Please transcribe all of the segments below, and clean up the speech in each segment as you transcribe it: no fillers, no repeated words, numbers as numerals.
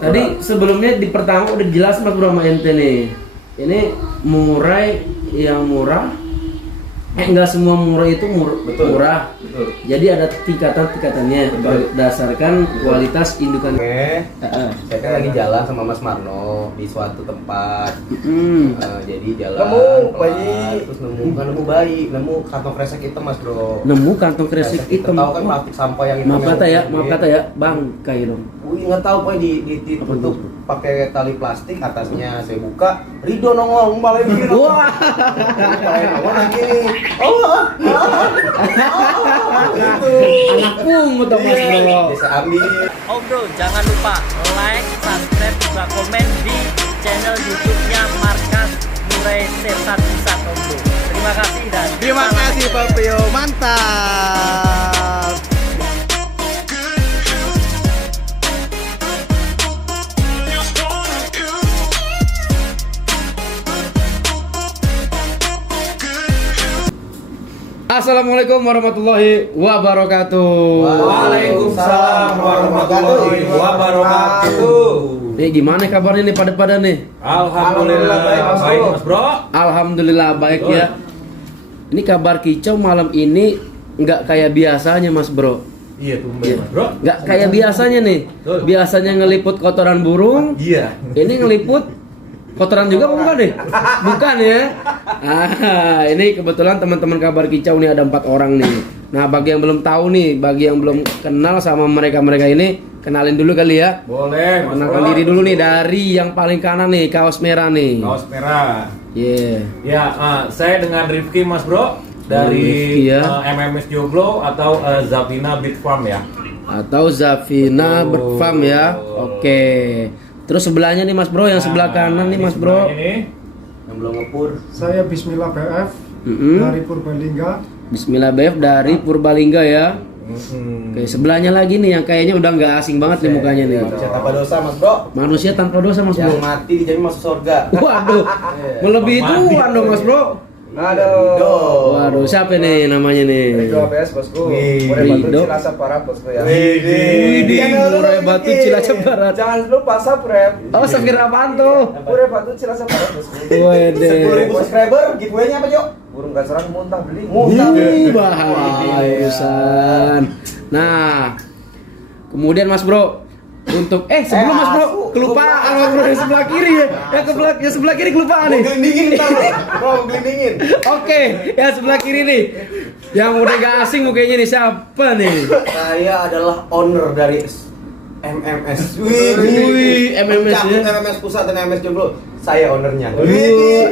Tadi sebelumnya di pertama udah jelas Mas Bro sama ente nih. Ini murai yang murah. Enggak semua murai itu murah. Betul. Jadi ada tingkatan-tingkatannya berdasarkan kualitas indukan. Oke. Saya kan lagi jalan sama Mas Marno di suatu tempat. Jadi jalan Nemu pelan, bayi. terus nemu bayi, nemu kantong kresek hitam Mas Bro. Nemu kantong kresek hitam. Tahu kan plastik sampah yang hitam. Maaf kata ya, bangkai dong. Wih, nggak tahu Pak ditutup pakai tali plastik, atasnya saya buka, Ridho nongol, balik biru. Wah. Balik nongol lagi. Gitu. Anak pungut dong Mas Bro. Bisa ambil. Oh bro, jangan lupa like, subscribe, juga komen di channel YouTube-nya Markas Murai Sersan Pusat Om Bro. Terima kasih dan Terima kasih Pak Pio, mantap. Assalamualaikum warahmatullahi wabarakatuh. Waalaikumsalam warahmatullahi wabarakatuh. Gimana kabarnya nih pada nih? Alhamdulillah baik Mas Bro. Alhamdulillah baik ya. Ini kabar kicau malam ini nggak kayak biasanya Mas Bro. Iya tuh Mas Bro. Nggak kayak biasanya nih. Betul. Biasanya ngeliput kotoran burung. Iya. Ini ngeliput kotoran juga bukan deh? Bukan ya? Ini kebetulan teman-teman kabar kicau nih ada 4 orang nih. Nah bagi yang belum tahu nih, bagi yang belum kenal sama mereka ini, kenalin dulu kali ya. Boleh Mas Kenalkan Bro. diri dulu nih dari yang paling kanan nih, kaos merah nih. Kaos merah. Yeah. Ya, saya dengan Rifki Mas Bro dari Rifki, ya. MMS Joglo atau Zafina Beat Farm ya. Atau Zafina Berfarm ya. Oke. Terus sebelahnya nih Mas Bro, yang sebelah kanan nih Mas Bro. Ini Yang belum ngepur. Saya Bismillah BF dari Purbalingga. Bismillah BF dari Purbalingga ya. Oke, sebelahnya lagi nih yang kayaknya udah nggak asing banget nih mukanya nih. Manusia tanpa dosa Mas Bro. Manusia tanpa dosa Mas Bro. Yang mati dijamin masuk surga. Waduh, melebihi tuan dong Mas Bro. Aduh. Waduh, siapa nih namanya nih? Ridho ABS bosku. Wih, Murai Batu Ridho. Cilacap Barat bosku ya. Widih, Jangan lupa Murai Batu dikit. Cilacap Barat. Jangan lupa subscribe. Oh, subscribe apaan tuh? Murai Batu Cilacap Barat bosku. 10.000 subscriber, giveaway-nya apa, Jo? Burung gacor muntah beli. Wih, bahasan. Nah, kemudian Mas Bro, untuk sebelum Mas Bro kelupaan Mas Bro yang sebelah kiri ya. Yang sebelah kiri kelupaan nih. Gelindingin ntar Bro, gelindingin. Oke, yang sebelah kiri nih. Yang udah gak asing mukanya nih siapa nih? Saya adalah owner dari MMS. Wih, MMS ya. MMS Pusat dan MMS Joglo. Saya ownernya.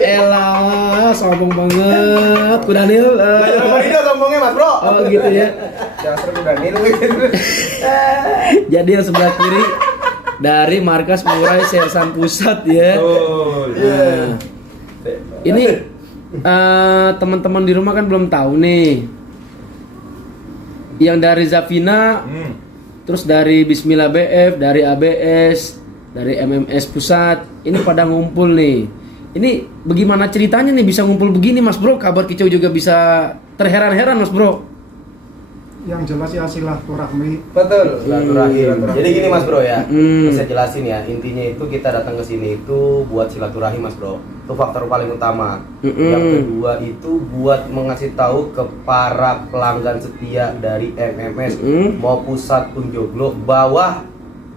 Elah, sombong banget. Ku Daniel. Ini sombongnya Mas Bro. Oh gitu ya. Jangan seru Daniel gitu. Jadi yang sebelah kiri dari markas Murai Sersan Pusat ya. Nah, ini teman-teman di rumah kan belum tahu nih. Yang dari Zafina, terus dari Bismillah BF, dari ABS, dari MMS Pusat, ini pada ngumpul nih. Ini bagaimana ceritanya nih bisa ngumpul begini Mas Bro? Kabar kicau juga bisa terheran-heran Mas Bro. Yang jelas ya silaturahmi. Betul. Silaturahim. Jadi gini Mas Bro ya, Hmm. bisa jelasin ya. Intinya itu kita datang ke sini itu buat silaturahim Mas Bro. Itu faktor paling utama. Yang kedua itu buat mengasih tahu ke para pelanggan setia dari MMS mau Pusat pun Joglo bahwa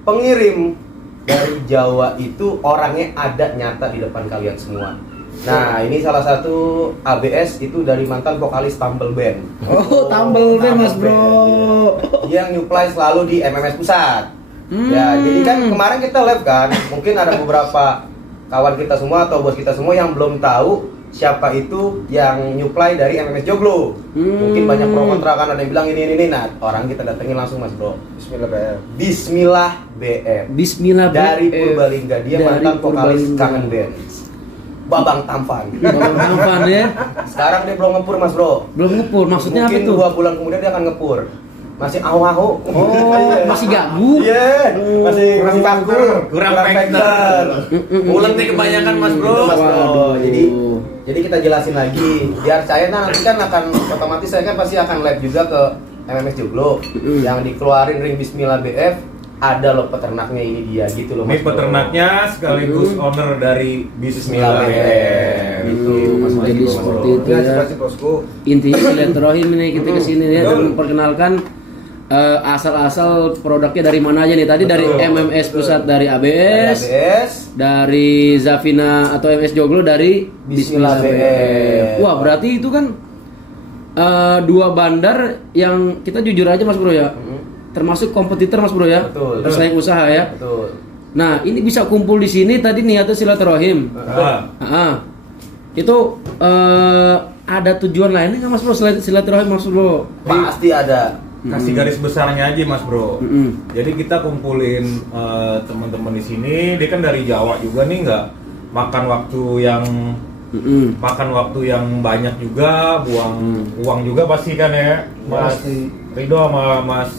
pengirim dari Jawa itu orangnya ada nyata di depan kalian semua. Nah, ini salah satu ABS itu dari mantan vokalis Tumble Band. Oh, Tumble Band Mas Bro. Dia yang nyuplai selalu di MMS Pusat. Ya, jadi kan kemarin kita live kan, mungkin ada beberapa kawan kita semua atau bos kita semua yang belum tahu siapa itu yang nyuplai dari MMS Joglo. Mungkin banyak pro kontra kan, ada yang bilang ini. Nah, orang kita datengin langsung Mas Bro. Bismillah BF. Bismillah BF. Bismillah Dari BF. Purbalingga, dia Dari mantan vokalis Purbalingga. Kangen Band. Babang Tampan. Bang Tampan ya. Sekarang dia belum ngepur Mas Bro. Belum ngepur, maksudnya Mungkin apa tuh? 2 bulan kemudian dia akan ngepur. Masih ahu-ahu. Oh, masih gabung. Iya, masih baku. kurang vektor. Ulet nih kebanyakan Mas Bro. Itu, Mas Bro. Waduh. Jadi kita jelasin lagi. Biar saya nanti kan akan otomatis saya kan pasti akan live juga ke MMS Joglo yang dikeluarin ring Bismillah BF ada loh peternaknya ini dia gitu loh Ini Mas Bro. peternaknya sekaligus owner dari Bismillah BF. Gitu Mas Bro. Jadi Mas seperti Bro. itu Iya, ya. kasih bosku. Intinya silaturahim ini kita kesini ya dan Betul. memperkenalkan asal-asal produknya dari mana aja nih. Tadi dari Betul. MMS Pusat dari ABS, ABS, dari Zafina atau MS Joglo dari Bismillah BF. Wah, berarti itu kan dua bandar yang kita jujur aja Mas Bro ya. Termasuk kompetitor Mas Bro ya. Betul. Bersaing usaha ya. betul. Nah, ini bisa kumpul di sini tadi niatnya silaturahim. Itu ada tujuan lainnya nggak Mas Bro selain silaturahim Mas Bro? Pasti ada. Kasih garis besarnya aja Mas Bro. Mm-mm. Jadi kita kumpulin teman-teman di sini. Dia kan dari Jawa juga nih, nggak makan waktu yang Mm-mm. banyak juga, buang uang juga pasti kan ya, Mas Pasti. Rido sama Mas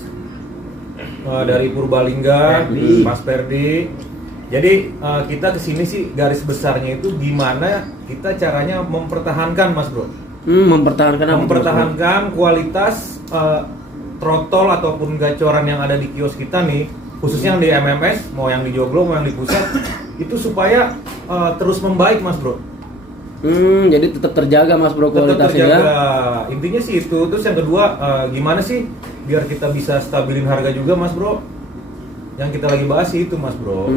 dari Purbalingga, Perdi. Mas Perdi. Jadi kita kesini sih garis besarnya itu gimana kita caranya mempertahankan Mas Bro. Mempertahankan apa tuh, Mas Bro? Mempertahankan kualitas trotol ataupun gacoran yang ada di kios kita nih, khususnya yang di MMS, mau yang di Joglo, mau yang di pusat, itu supaya terus membaik Mas Bro. Jadi tetap terjaga Mas Bro Tetap kualitasnya ya. terjaga. Intinya sih itu. Terus yang kedua, gimana sih biar kita bisa stabilin harga juga Mas Bro. Yang kita lagi bahas sih itu Mas Bro.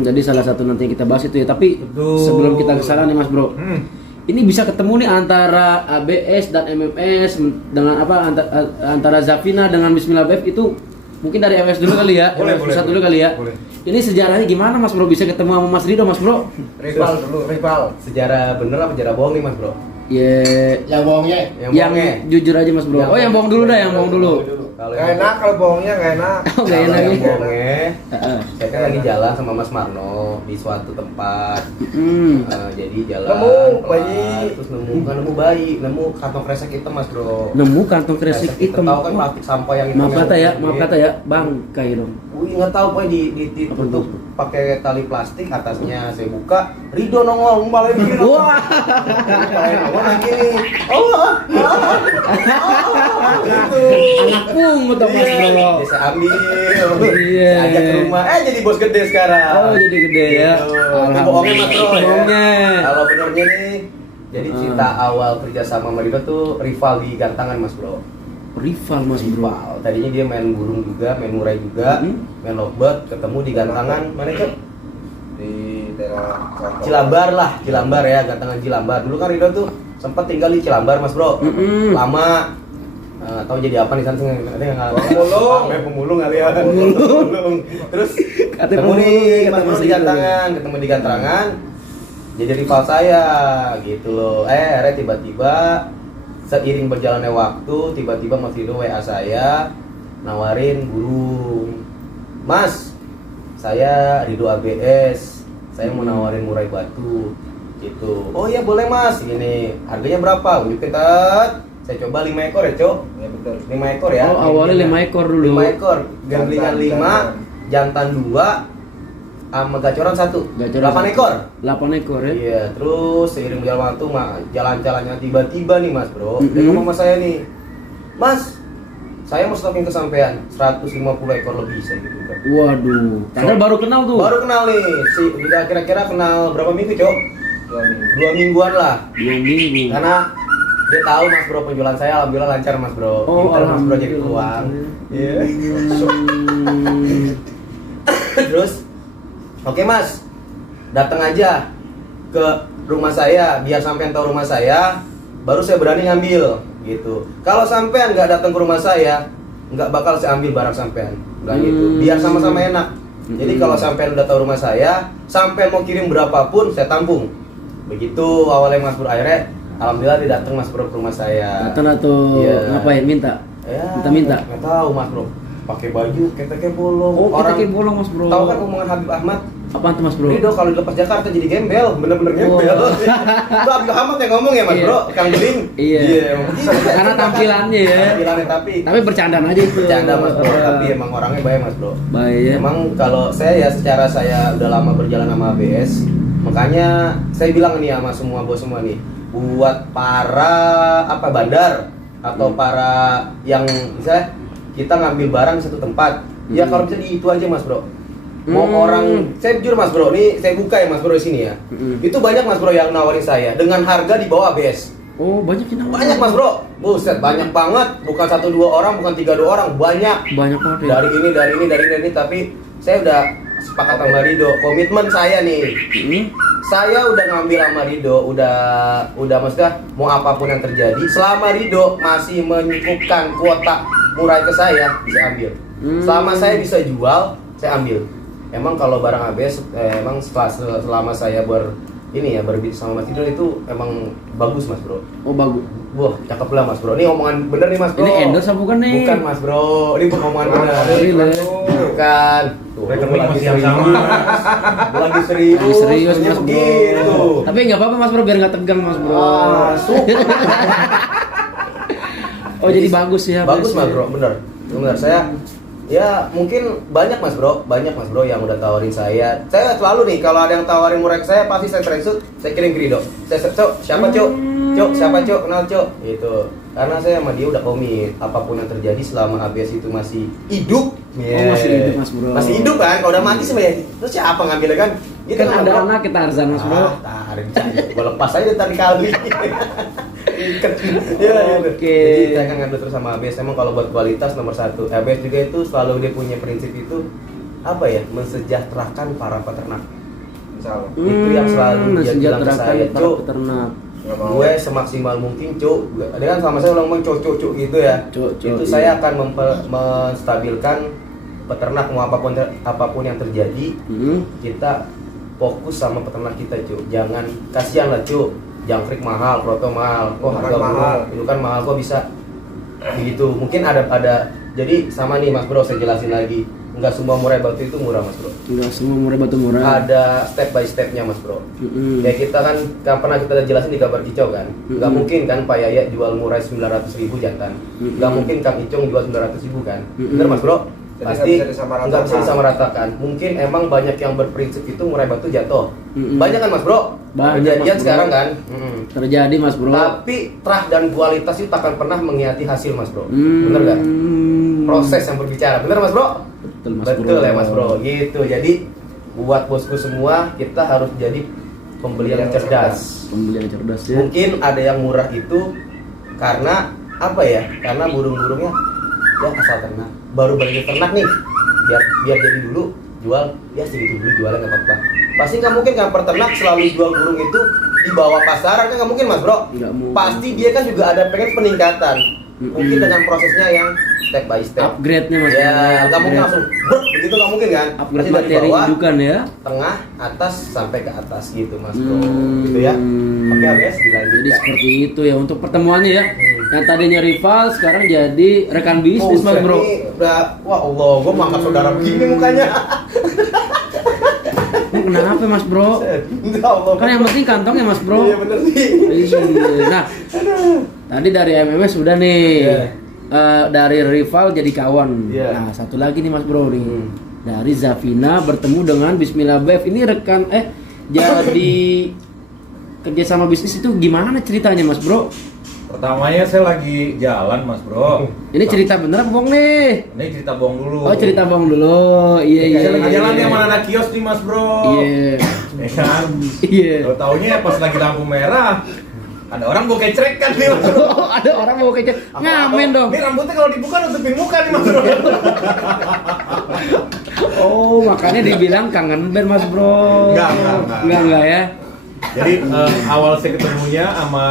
Jadi salah satu nanti yang kita bahas itu ya. Tapi Betul. sebelum kita ke sana nih Mas Bro. Hmm. Ini bisa ketemu nih antara ABS dan MMS dengan apa antara Zafina dengan Bismillah BF itu mungkin dari MS dulu kali ya. Boleh, MS pusat boleh, dulu kali ya. boleh. Ini sejarahnya gimana Mas Bro bisa ketemu sama Mas Rido Mas Bro? Rival dulu, rival. Sejarah bener apa sejarah bohong nih Mas Bro? Ya Yang bohongnya. yang jujur aja Mas Bro. Yang Oh yang bohong dulu dah, yang bohong dulu. Kalau Gak enak kalau bohongnya, gak enak. Oh gak enak yang ya. bohongnya, Heeh. saya kan lagi jalan sama Mas Marno di suatu tempat. Jadi jalan Nemu pelan, bayi. terus nemu bayi, nemu kantong kresek hitam Mas Bro. Nemu kantong kresek hitam. Tahu kan plastik sampah yang hitam Maaf yang kata ya, gede. maaf kata ya, bangkai dong. Wih nggak tahu pokoknya ditutup pakai tali plastik, atasnya saya buka, Rido nongol malah begini. Wah. Nongol begini. Gitu. Anak pungut dong Mas Bro. Bisa ambil. Iya. Saya ajak ke rumah. jadi bos gede sekarang. Oh jadi gede ya. Ini bohongnya Mas Bro ya. Bohongnya. Kalau benernya nih, jadi cerita awal kerja sama Rido tuh rival di gantangan Mas Bro. Rival Mas Bro. Rival. Tadinya dia main burung juga, main murai juga, main lovebird, ketemu di gantangan mana itu? Di daerah Contoh. Cilambar ya, gantangan Cilambar. Dulu kan Rido tuh sempat tinggal di Cilambar Mas Bro. Lama. Tahu jadi apa nih santai pemulung kali ya. Pemulung. Terus ketemu di gantangan. Jadi rival saya gitu loh. Akhirnya tiba-tiba seiring berjalannya waktu, tiba-tiba Mas Rido WA saya nawarin burung. Mas, saya Rido ABS. Saya mau nawarin murai batu gitu. Oh iya boleh Mas. Gini, harganya berapa? Unjukin tat. Saya coba 5 ekor ya, Cok. Ya betul. 5 ekor ya. Oh awalnya 5 ekor dulu. 5 ekor. Gamblingan 5, jantan 2, sama gacoran 1. Gacoran 8 ekor. 8 ekor ya. Iya, terus seiring berjalan waktu jalan-jalannya tiba-tiba nih Mas Bro. Dia ngomong sama saya nih. Mas, saya mau stokin kesampean 150 ekor lebih saya gitu kan. Waduh. Padahal baru kenal tuh. Baru kenal nih. Udah kira-kira kenal berapa minggu, Cok? 2 mingguan lah. 2 minggu. Karena dia tahu Mas Bro penjualan saya alhamdulillah lancar Mas Bro. Oh, Pintar Mas Bro jadi alhamdulillah. uang. Iya. Terus oke Mas, datang aja ke rumah saya biar sampean tahu rumah saya, baru saya berani ngambil gitu. Kalau sampean nggak datang ke rumah saya, nggak bakal saya ambil barang sampean. Bilang gitu. Biar sama-sama enak. Jadi kalau sampean udah tahu rumah saya, sampean mau kirim berapapun saya tampung. Begitu awalnya Mas Bro. Akhirnya alhamdulillah dia datang Mas Bro ke rumah saya. Datang atau Iya. ngapain? Minta? Ya, Minta? nggak tahu Mas Bro. Pakai baju keteknya bolong. Oh kita kayak bolong Mas Bro. Tahu kan omongan Habib Ahmad? Apaan tuh Mas Bro? Rido kalau dilepas Jakarta jadi gembel, bener-bener gembel. Oh. Itu Habib Ahmad yang ngomong ya Mas Iya. Bro, Kang Beling. Iya. emang gitu. Karena tampilannya ya. Tampilannya Tapi bercandaan aja itu. bercanda Mas Bro, tapi emang orangnya baik Mas Bro. Baik ya. Emang kalau saya ya secara saya udah lama berjalan sama ABS, makanya saya bilang nih sama semua bos semua nih, buat para bandar atau para yang misalnya kita ngambil barang di satu tempat, Ya kalau bisa di itu aja mas bro. Mau orang, saya jujur mas bro, ini saya buka ya mas bro di sini ya. Itu banyak mas bro yang nawarin saya dengan harga di bawah ABS. Oh, banyak yang nawarin. Banyak mas bro, buset banyak banget. Bukan 1-2 orang, bukan 3-2 orang, banyak. Banyak banget ya. Dari ini. Tapi saya udah sepakat sama Rido. Komitmen saya nih. Saya udah ngambil sama Rido, udah maksudnya mau apapun yang terjadi, selama Rido masih menyukupkan kuota murah ke saya, bisa ambil. Selama saya bisa jual, saya ambil. Emang kalau barang ABS, emang selama saya berbisnis sama Mas Rido itu emang bagus mas bro. Oh bagus. Wah cakep lah mas bro. Ini omongan bener nih mas bro. Ini endorse apa bukan nih? Bukan mas bro, ini bukan omongan bener. Bukan. Rekening masih yang sama. Lagi serius. Lagi serius mas bro. Gitu. Tapi nggak apa-apa mas bro, biar nggak tegang mas bro. Oh jadi bagus ya. Bagus mas bro, bener. Saya ya mungkin banyak mas bro yang udah tawarin saya. Saya selalu nih kalau ada yang tawarin murah ke saya pasti saya screenshot, saya kirim ke Rido. Saya cok siapa cok, siapa cok, kenal cok, gitu. Karena saya sama dia udah komit, apapun yang terjadi selama ABS itu masih hidup. Oh masih hidup mas bro. Masih hidup kan, kalau udah mati sebenarnya terus siapa ngambilnya kan? Gitu Kan ada anak kita Arzan mas bro. Tarik gue lepas aja tadi kali. Ya, Oke. Jadi saya akan ngambil terus sama ABS. Emang kalau buat kualitas nomor 1, ABS juga itu selalu dia punya prinsip itu apa ya? Mensejahterakan para peternak. Insya Allah. Itu yang selalu dia bilang ke saya, para Cuk. peternak. Gue semaksimal mungkin, Cuk. Dia kan sama saya ngomong cuk gitu ya. Cuk, Itu iya. saya akan menstabilkan peternak mau apapun yang terjadi. Kita fokus sama peternak kita, Cuk. Jangan kasihan lah, Cuk. Jangkrik mahal, proto mahal, kok harga mahal, itu kan mahal kok bisa begitu. Mungkin ada jadi sama nih mas bro, saya jelasin lagi, nggak semua murai batu itu murah mas bro. Nggak semua murai batu murah. Ada step by stepnya mas bro. Kayak kita kan pernah kita jelasin di kabar kicau kan, nggak mungkin kan Pak Yaya jual murai 900.000 jantan, nggak mungkin Kang Icong jual 900.000 kan, bener mas bro. Jadi Pasti nggak bisa disamaratakan. Mungkin emang banyak yang berprinsip itu murai batu jatuh. Banyak kan mas bro? Banyak, Kejadian Mas Bro. sekarang kan. Terjadi mas bro. Tapi terah dan kualitas itu takkan pernah mengkhianati hasil mas bro. Bener gak? Proses yang berbicara. Bener mas bro? Betul mas bro. Betul ya mas bro. Gitu. Jadi buat bosku semua kita harus jadi pembeli yang cerdas. Pembeli yang cerdas ya. Mungkin ada yang murah itu karena apa ya? Karena burung-burungnya ya asal ternak. Baru balik ternak nih. Biar jadi dulu jual ya segitu dulu jualnya nggak apa-apa. Pasti nggak mungkin kan peternak selalu jual burung itu di bawah pasaran kan nggak mungkin mas bro. Nggak mungkin. Pasti dia kan juga ada pengen peningkatan. Mungkin dengan prosesnya yang step by step. Upgrade-nya mas. Ya nggak mungkin langsung begitu nggak mungkin kan. Upgrade Pasti dari materi bawah, indukan ya. tengah, atas sampai ke atas gitu mas bro. Gitu ya. Oke guys dilanjut. Jadi ya. seperti itu ya untuk pertemuannya ya. Yang tadinya rival sekarang jadi rekan bisnis mas bro. Ini udah, wah Allah, gue mangkat saudara begini mukanya. Kenapa mas bro? Enggak Allah. Kan yang penting kantongnya mas bro. Iya bener sih. Iya. Nah, tadi dari MMS sudah nih. Iya. Dari rival jadi kawan. Iya. Nah, satu lagi nih mas bro nih. Dari Zafina bertemu dengan Bismillah Bev. Ini rekan jadi kerjasama bisnis itu gimana ceritanya mas bro? Pertamanya saya lagi jalan mas bro. Ini cerita bener apa bohong nih? Ini cerita bohong dulu. Oh cerita bohong dulu. Iya iya. Saya lagi iya, jalan iya. yang mana anak kios nih mas bro. Iya. Ya kan? Iya. Lo taunya pas lagi lampu merah ada orang bawa kecrek kan nih mas bro. Oh, ada orang mau kecil. Ngamen dong. Ini rambutnya kalau dibuka nutupin muka nih mas bro. Oh, makanya dibilang kangen band mas bro. Enggak. ya. Jadi awal saya ketemunya sama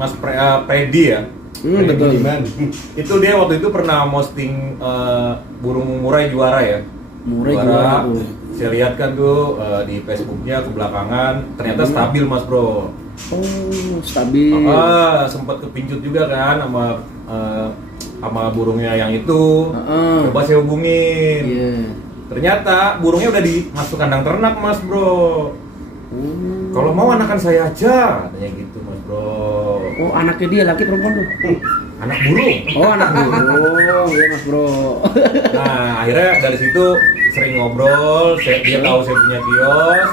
Mas Freddy ya. Freddy Betul. Budiman. Itu dia waktu itu pernah posting burung murai juara ya. Murai juara tuh. Saya lihat kan tuh di Facebooknya ke belakangan ternyata stabil mas bro. Oh, stabil. Sempat kepincut juga kan sama burungnya yang itu. Coba saya hubungin. Iya. Ternyata burungnya udah dimasuk kandang ternak mas bro. Kalau mau anakan saya aja, katanya gitu mas bro. Oh, anaknya dia laki perempuan tuh. Anak burung. Oh, anak burung. Iya mas bro. Nah akhirnya dari situ sering ngobrol. Dia tahu saya punya kios.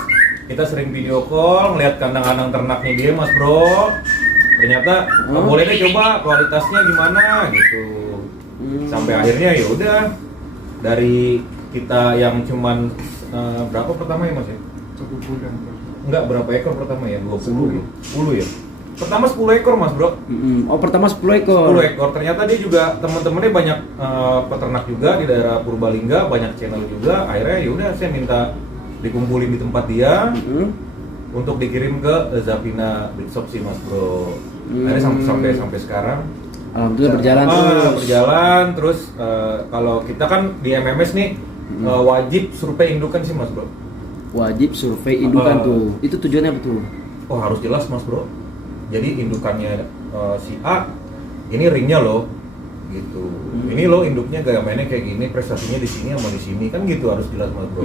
Kita sering video call, ngeliat kandang-kandang ternaknya dia mas bro. Ternyata boleh deh coba kualitasnya gimana gitu. Sampai akhirnya ya udah dari kita yang cuman berapa pertama ya Mas ya? 1 bulan. Enggak, berapa ekor pertama ya? 20 ya? 10 ya? Pertama 10 ekor Mas Bro. Oh, pertama 10 ekor. 10 ekor. Ternyata dia juga teman-temannya banyak peternak juga di daerah Purbalingga, banyak channel juga. Akhirnya ya udah saya minta dikumpulin di tempat dia untuk dikirim ke Zapina Breed Shop sih Mas Bro. Akhirnya sampai sekarang Alhamdulillah berjalan berjalan terus kalau kita kan di MMS nih wajib survei indukan sih Mas Bro. Wajib survei indukan tuh. Itu tujuannya apa tuh? Oh harus jelas Mas Bro. Jadi indukannya si A, ini ringnya loh, gitu. Ini loh induknya gaya mainnya kayak gini, prestasinya di sini sama di sini kan gitu harus jelas Mas Bro.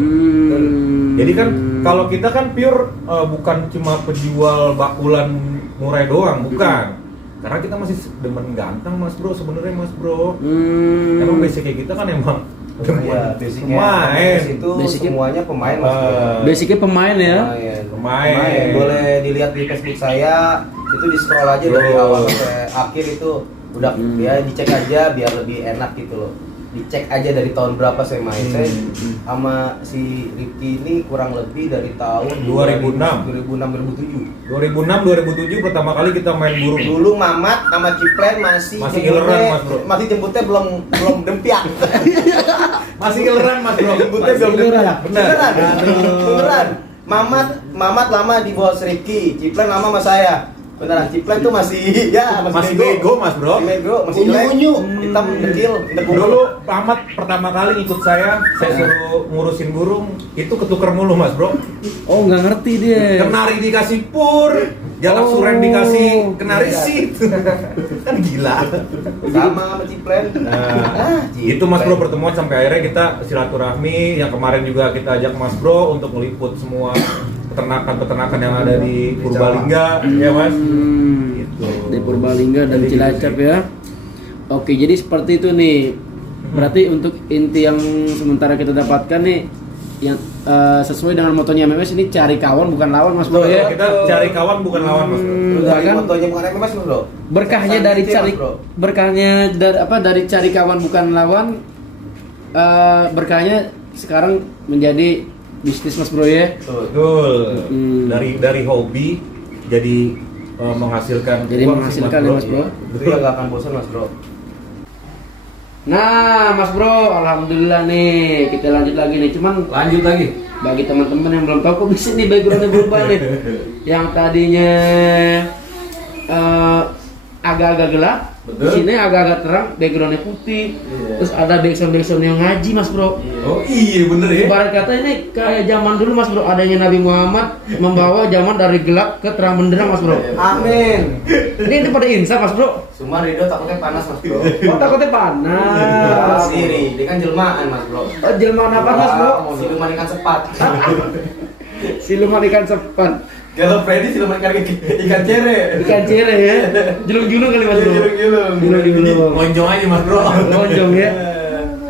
Jadi kan kalau kita kan pure bukan cuma penjual bakulan murai doang, bukan. Karena kita masih demen ganteng Mas Bro sebenarnya Mas Bro. Emang basicnya kita kan emang Iya, basicnya pemain. itu Basicnya- semuanya pemain Mas Bro. Basicnya pemain ya. Pemain. Boleh dilihat di Facebook saya, itu di scroll aja dari awal sampai akhir itu udah ya dicek aja biar lebih enak gitu loh. Dicek aja dari tahun berapa saya main. Saya sama si Rifki ini kurang lebih dari tahun 2006. 2007 pertama kali kita main burung. Dulu Mamat sama Kiplen masih ileran, Mas Bro. masih jemputnya belum dempiak. Masih ileran Mas Bro. Jemputnya belum ileran. dempiak. Beneran. Mamat lama di bawah Rifki, Kiplen lama sama saya. Beneran, Kiplen tuh masih Masih bego Mas Bro. masih jelek, hitam dekil, Dulu Pamat pertama kali ikut saya suruh ngurusin burung, itu ketuker mulu Mas Bro. Oh, nggak ngerti dia. Kenari dikasih pur, jalak suren dikasih kenari sit. Kan gila. sama Kiplen. Itu Mas Bro pertemuan sampai akhirnya kita silaturahmi. Yang kemarin juga kita ajak Mas Bro untuk meliput semua peternakan yang ada di Purbalingga, ya Mas. Gitu. Di Purbalingga dan Cilacap ya. Oke, jadi seperti itu nih. Berarti untuk inti yang sementara kita dapatkan nih yang sesuai dengan motonya MMS ini cari kawan bukan lawan Mas Bro ya. Kita cari kawan bukan lawan Mas Bro. Dari kan? motonya bukan MMS Bro. Berkahnya dari cari dari cari kawan bukan lawan, berkahnya sekarang menjadi bisnis Mas Bro ya. Betul. Dari hobi jadi menghasilkan Jadi uang sih, menghasilkan ya Mas Bro. Itu yang gak akan bosan Mas Bro. Nah Mas Bro, alhamdulillah nih kita lanjut lagi nih. Cuman Lanjut lagi. bagi teman-teman yang belum tahu kok bisa nih backgroundnya berubah nih. Yang tadinya agak-agak gelap, di sini agak-agak terang, backgroundnya putih. Terus ada background yang ngaji Mas Bro. Oh iya bener ya. Ibarat kata ini kayak zaman dulu Mas Bro, adanya Nabi Muhammad membawa zaman dari gelap ke terang benderang Mas Bro. Amin. Ini pada insaf Mas Bro. Cuma Rido takutnya panas Mas Bro. Oh takutnya panas. Siri, dia kan jelmaan Mas Bro. Oh, jelmaan apa Mas Bro? Siluman ikan sepat. Siluman ikan sepat. Kalau Freddy siluman ikan cere. Ikan cere ya. Julung-julung kali Mas Bro. Julung-julung. Julung-julung. Lonjong aja Mas Bro. Lonjong ya.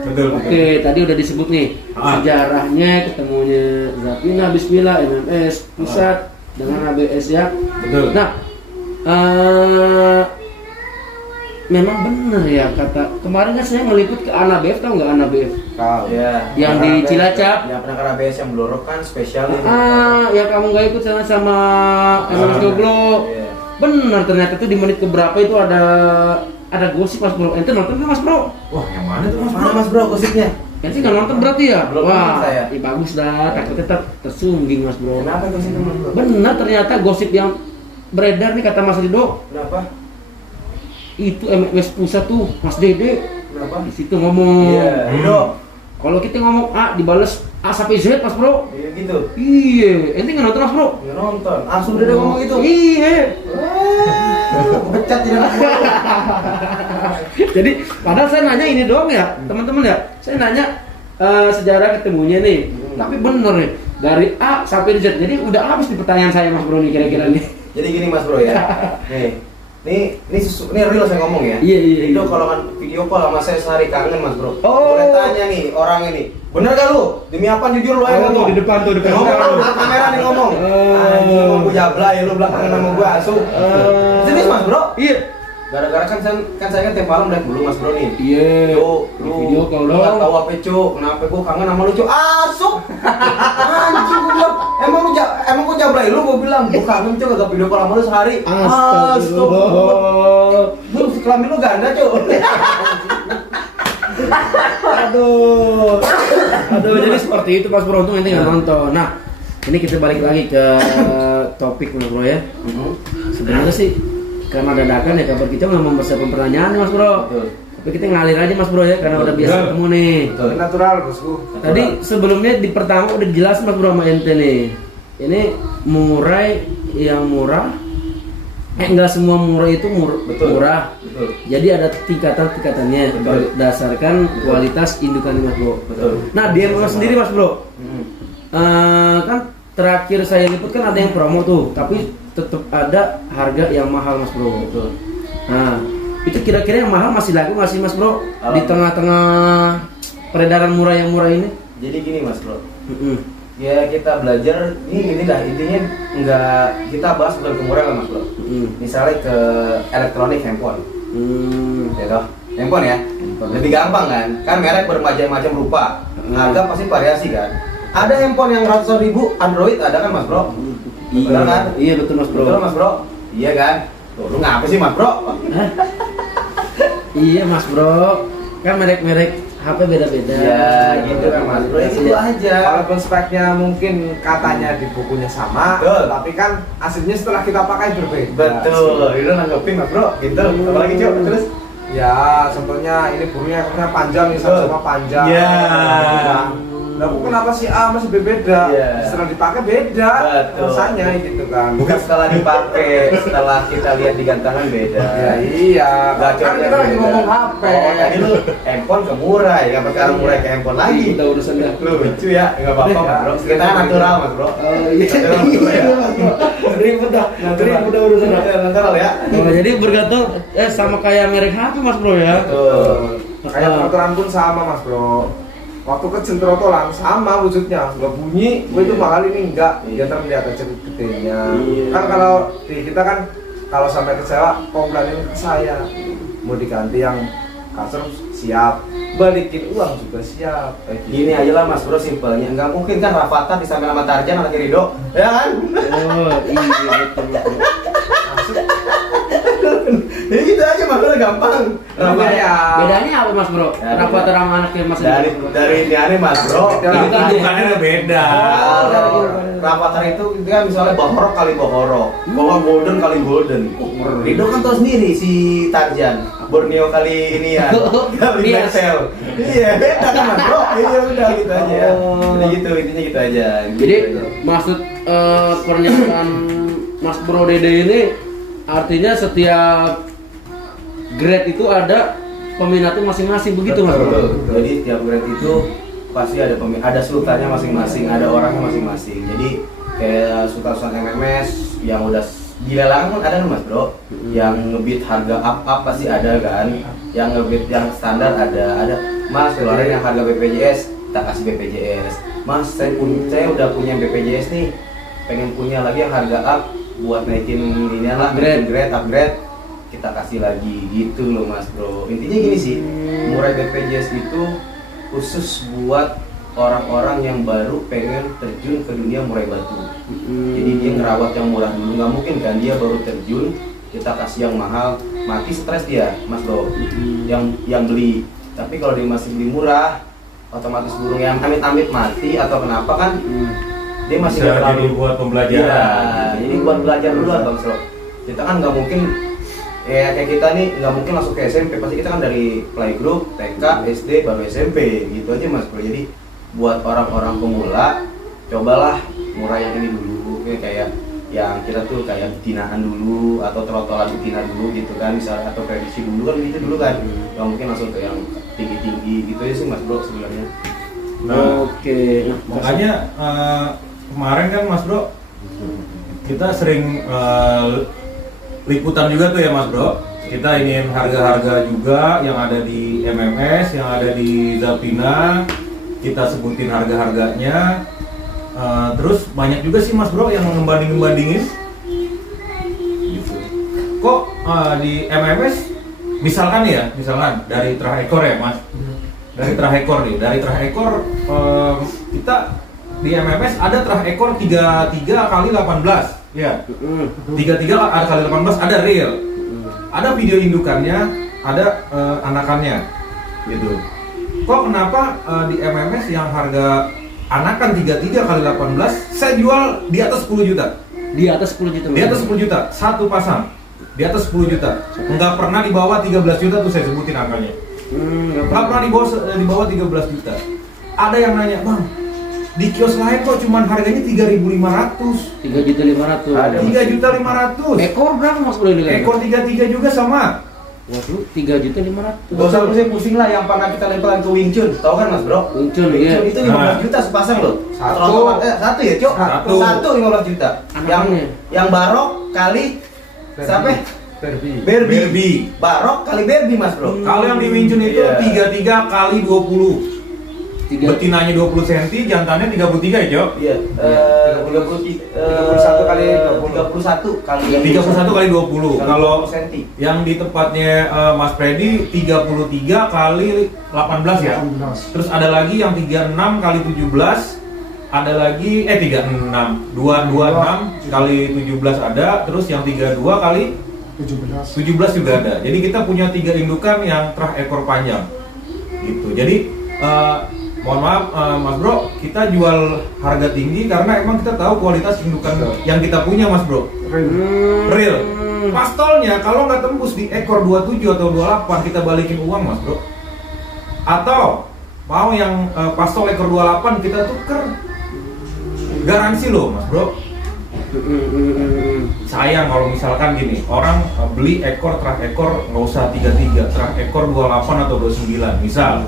Betul. Oke, tadi udah disebut nih sejarahnya ketemunya Zapina, Bismillah, MMS, Pusat dengan ABS ya. Betul. Nah, memang benar ya kata kemarin kan saya meliput ke Anabef, tahu nggak Anabef? Tahu. Ya. Yang di Cilacap. Yang penangkar ABS yang blorok kan spesial ini. Yang kamu nggak ikut sana sama MMS Goglo. Iya. Benar ternyata tuh di menit keberapa itu ada gosip Mas Bro. Ente nonton nggak Mas Bro? Wah yang mana tuh Mas Bro? Mana Mas Bro gosipnya? Ente nggak nonton berarti ya? Belum Wah, nonton saya. bagus dah. Takutnya tersungging Mas Bro. Kenapa gosipnya Mas Bro? Benar ternyata gosip yang beredar nih kata Mas Rido. Kenapa? Itu MMS Pusat tuh Mas Dede Kenapa? di situ ngomong. Iya, Rido. Kalau kita ngomong A dibales A sampai Z Mas Bro. Iya gitu. Iya, ente nggak nonton Mas Bro? Nggak nonton. Langsung dia ngomong gitu. Iya. Pecat tidak Jadi padahal saya nanya ini doang ya teman-teman ya. Saya nanya sejarah ketemunya nih. Tapi bener nih dari A sampai Z. Jadi udah habis nih pertanyaan saya Mas Bro nih kira-kira nih. Jadi gini Mas Bro ya. Ini real saya ngomong ya. Iya. Rido kalau kan video call sama saya sehari kangen Mas Bro. Oh. Boleh tanya nih orang ini. Bener gak lu? Demi apa jujur lu aja ngomong. Di depan tuh, Ngomong kamera. kamera nih ngomong. Anjing lu jablay lu belakangan sama gua asu. Serius Mas Bro? Iya. Gara-gara kan saya tiap malam lihat dulu Mas Bro nih. Iya. Cuk, Di video call lu nggak dong. tahu apa Cuk? Kenapa gua kangen sama lu Cuk? Asuk. Anjing gua bilang, emang gua jablay lu, gua bilang gua kangen Cuk, kagak video call sama lu sehari. Astagfirullah. Lu kelamin lu ganda Cuk. Aduh. Aduh, jadi seperti itu Mas Bro, untung ente nggak nonton. Nah, ini kita balik lagi ke topik Mas Bro ya. Sebenarnya sih karena dadakan ya kabar kita nggak mempersiapkan pertanyaan Mas Bro. Betul. Tapi kita ngalir aja Mas Bro ya karena udah biasa Betul. ketemu nih. Betul. Natural bosku. Tadi sebelumnya di pertama udah jelas Mas Bro sama ente nih. Ini murai yang murah. Enggak semua murai itu Betul. murah. Betul. Jadi ada tingkatan-tingkatannya Betul. berdasarkan kualitas indukan Mas Bro. Betul. Nah, di MMS sendiri Mas Bro. Kan terakhir saya liput kan ada yang promo tuh, tapi tetap ada harga yang mahal Mas Bro. Betul. Nah, itu kira-kira yang mahal masih laku nggak sih Mas Bro di Alhamdulillah. tengah-tengah peredaran murah yang murah ini? Jadi gini Mas Bro. Mm-mm. Ya kita belajar ini dah intinya nggak kita bahas bukan kemurahan lah Mas Bro. Mm-mm. Misalnya ke elektronik handphone, ya toh? Handphone ya, lebih gampang kan merek bermacam-macam rupa, harga pasti variasi kan. Ada handphone yang ratusan ribu, Android ada kan Mas Bro? Benar kan? Iya betul Mas Bro. Betul Mas Bro? Iya kan? Tuh, lu ngapa sih Mas Bro? Iya Mas Bro. Kan merek-merek HP beda-beda. Ya gitu kan Mas Bro, ya gitu aja. Walaupun speknya mungkin katanya di bukunya sama, Betul. tapi kan aslinya setelah kita pakai berbeda. Betul, itu nanggepin Mas Bro, gitu. Apalagi Cuk, terus? Ya, contohnya ini burunya akhirnya panjang nih, Betul. sama panjang. Ya. Nah, kok kenapa si A masih beda? Iya. Setelah dipakai beda Betul. rasanya gitu kan. Bukan setelah dipakai, setelah kita lihat di gantangan beda. Ya iya, kan Gacornya kita lagi beda. ngomong HP. Oh, tadi lu handphone ke murah ya, sekarang murah ke handphone lagi. Udah urusan dah. Lu lucu ya, enggak apa-apa Iya. Mas Bro. Kita kan natural Mas Bro. Oh iya. Natural, Mas Bro, ya. Ribet dah. Ribet dah urusan dah. Ya, natural ya. Oh, jadi bergantung sama kayak merek HP Mas Bro ya. Betul. Kayak trotolan pun sama Mas Bro. Waktu kecil trotolan sama wujudnya, nggak bunyi, gue itu mahal ini enggak, dia terlihat aja gedenya. Iya. Kan kalau di kita kan kalau sampai kecewa, komplainin ke saya, mau diganti yang kasur siap, balikin uang juga siap. Kayak gitu. Gini aja lah Mas Bro, simpelnya. Enggak mungkin kan Rafathar disambil sama Tarjan anak Rido, ya kan? Oh iya betul betul. Ya gitu aja Mas Bro, gampang. Bedanya apa Mas Bro? Ya, Kenapa beda. terang anaknya Mas Dari ini aneh Mas Bro. Ini kan bukannya udah beda. Kalau Rafathar itu kan misalnya Bohorok kali Bohorok, Bawa Golden kali Golden. Rido kan tau sendiri si Tarjan, Borneo kali ini ya, kali Nias. Excel. Iya beda kan Mas Bro. Iya udah gitu aja. Oh. Jadi gitu intinya gitu aja. Gitu Jadi aja. maksud pernyataan Mas Bro Dede ini artinya setiap grade itu ada peminatnya masing-masing begitu Mas Bro? Betul. Jadi tiap grade itu pasti ada sultannya masing-masing, ada orangnya masing-masing. Jadi kayak sultan MMS yang udah dilelang pun ada kan Mas Bro. Yang ngebit harga up pasti ada kan. Yang ngebit yang standar ada. Mas keluarin yang harga BPJS, kita kasih BPJS. Mas saya udah punya BPJS nih, pengen punya lagi yang harga up buat naikin inian lah, grade upgrade, kita kasih lagi gitu loh Mas Bro. Intinya gini sih, murai BPJS itu khusus buat orang-orang yang baru pengen terjun ke dunia murai batu. Jadi dia ngerawat yang murah dulu, nggak mungkin kan dia baru terjun kita kasih yang mahal, mati stres dia Mas Bro. Yang beli. Tapi kalau dia masih beli murah, otomatis burung yang amit-amit mati atau kenapa kan dia masih Bisa nggak jadi terlalu buat pembelajaran. Iya, jadi buat belajar dulu lah Bang Bro. Kita kan nggak mungkin ya kayak kita nih nggak mungkin langsung ke SMP, pasti kita kan dari playgroup, TK, SD, baru SMP gitu aja Mas Bro. Jadi buat orang-orang pemula, cobalah murah yang ini dulu, kayak yang kita tuh kayak betinaan dulu atau trotolan betina dulu gitu kan, misalnya atau prediksi dulu kan gitu dulu kan, nggak mungkin langsung ke yang tinggi-tinggi gitu aja sih Mas Bro sebenarnya. Nah, Oke. Nah, makanya kemarin kan Mas Bro kita sering liputan juga tuh ya Mas Bro. Kita ingin harga-harga juga yang ada di MMS, yang ada di Zapina, kita sebutin harga-harganya. Terus banyak juga sih Mas Bro yang ngebanding-ngebandingin gitu. kok di MMS misalkan dari terah ekor ya mas, dari terah ekor nih, kita di MMS ada terah ekor 33 kali 18 ya, 33 kali 18 ada real, ada video indukannya, ada anakannya gitu. Kok kenapa di MMS yang harga anakan 33 kali 18 saya jual di atas 10 juta? Di atas 10 juta. Di atas 10 juta, satu pasang. Di atas 10 juta. Nggak pernah di bawah 13 juta tuh saya sebutin angkanya. Nggak pernah di bawah 13 juta. Ada yang nanya, "Bang, di kios lain kok cuman harganya 3.500?" 3.500.000. Ada. 3.500.000. Ekor berapa mas bro ini? Ekor 33 juga sama. Waduh, 3.500.000. Gak usah pusing-pusing lah, yang pernah kita lemparan ke Wing Chun, tau kan mas bro? Wing Chun, iya. Itu 15 juta sepasang loh. Satu ya cok? Satu. 15 juta. Anaknya. Yang barok kali siapa? Barbie. Barok kali Barbie mas bro. Kalau yang di Wing Chun itu Iya. 33 kali 20. Betinanya 20 cm, jantannya 33 ya, Cok? Iya. 31 kali 31 kali 20. Kalau cm. yang di tempatnya Mas Freddy 33 kali 18 ya. 18. Terus ada lagi yang 36 kali 17. Ada lagi 36 226 kali 17 ada, terus yang 32 kali 17 juga ada. Jadi kita punya 3 indukan yang terah ekor panjang. Gitu. Jadi mohon maaf Mas Bro, kita jual harga tinggi karena emang kita tahu kualitas indukan yang kita punya Mas Bro. Real. Pastolnya kalau nggak tembus di ekor 27 atau 28 kita balikin uang Mas Bro. Atau mau yang pastol ekor 28 kita tuker. Garansi loh Mas Bro. Sayang kalau misalkan gini, orang beli ekor terah ekor nggak usah 33, terah ekor 28 atau 29 misal.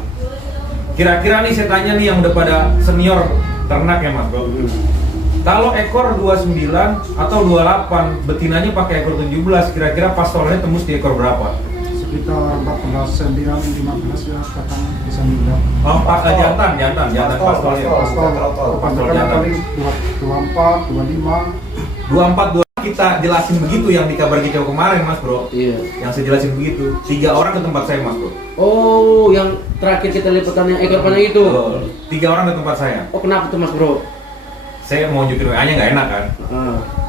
Kira-kira nih saya tanya nih yang udah pada senior ternak ya Mas Bro. Kalau ekor 29 atau 28 betinanya pakai ekor 17, kira-kira pastolnya tembus di ekor berapa? Sekitar 14 cm, 15 ya kadang bisa dibilang. Oh, jantan pastolnya. Pastol jantan. kali 24, 25. 24 kita jelasin begitu yang di kabar kicau kemarin Mas Bro. Iya. Yang saya jelasin begitu. 3 orang ke tempat saya Mas Bro. Oh, yang terakhir kita lipatan yang ekor panjang itu. Betul. 3 orang ke tempat saya. Oh, kenapa tuh mas bro? Saya mau nunjukin WA-nya nggak enak kan.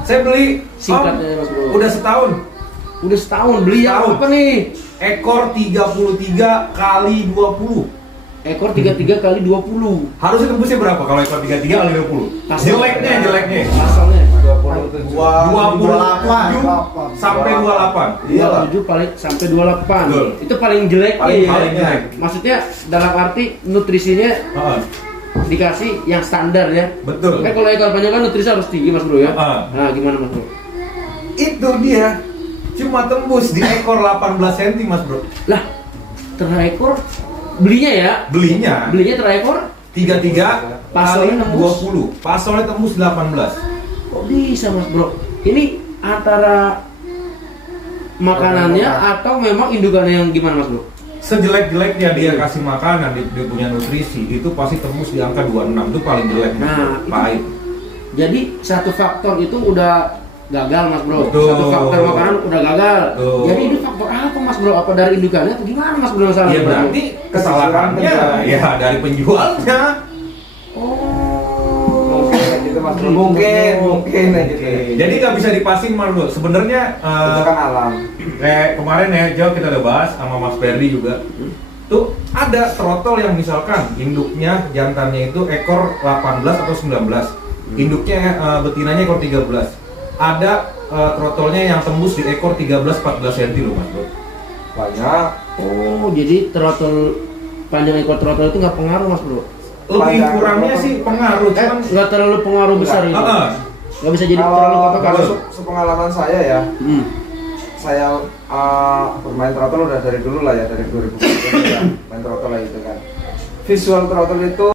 Saya beli Singkatnya Mas Bro. udah setahun. Udah setahun beli yang Setahun. apa nih? Ekor 33 kali 20. Ekor 33 kali 20. Harusnya tembusnya berapa kalau ekor 33 kali 20? Jeleknya. Pasalnya 27 sampai 28. Iya lah. 27 paling sampai 28. Betul. Itu paling jeleknya Paling ya. jelek. Maksudnya dalam arti nutrisinya Heeh. dikasih yang standar ya. Betul. Kan kalau ekor panjang kan nutrisi harus tinggi mas bro ya. Heeh. Nah gimana mas bro? Itu dia. Cuma tembus di ekor 18 cm Mas Bro. Lah terekor belinya ya? Belinya Belinya terekor? 33 Pasalnya kali tembus? 20. Pasalnya tembus 18. Kok bisa mas bro? Ini antara makanannya atau memang indukannya yang gimana mas bro? Sejelek-jeleknya dia kasih makanan, dia punya nutrisi, itu pasti tembus di angka 26. Itu paling jelek. Nah, pahit. Jadi satu faktor itu udah gagal mas bro. Betul. Satu faktor makanan udah gagal. Betul. Jadi ini faktor apa mas bro? Apa dari indukannya atau gimana mas bro masalahnya? Ya berarti kesalahannya ya dari penjualnya. Oh. Gitu mas bro. Mungkin aja gitu. Jadi nggak bisa dipasing Mas Bro. Sebenarnya Itu kan alam. kayak kemarin ya Jo kita udah bahas sama Mas Ferdi juga. Tuh ada trotol yang misalkan induknya jantannya itu ekor 18 atau 19. Induknya betinanya ekor 13. Ada trotolnya yang tembus di ekor 13-14 cm loh Mas Bro. Banyak. Oh, jadi trotol panjang ekor trotol itu nggak pengaruh mas bro? Lebih Panjang kurangnya trotol. sih pengaruh, cuman Nggak terlalu pengaruh besar itu. Heeh. Nggak bisa jadi terlalu Kalau apa kalau sepengalaman saya ya, saya bermain throttle udah dari dulu lah ya, dari 2010 ya, main throttle lah itu kan. Visual throttle itu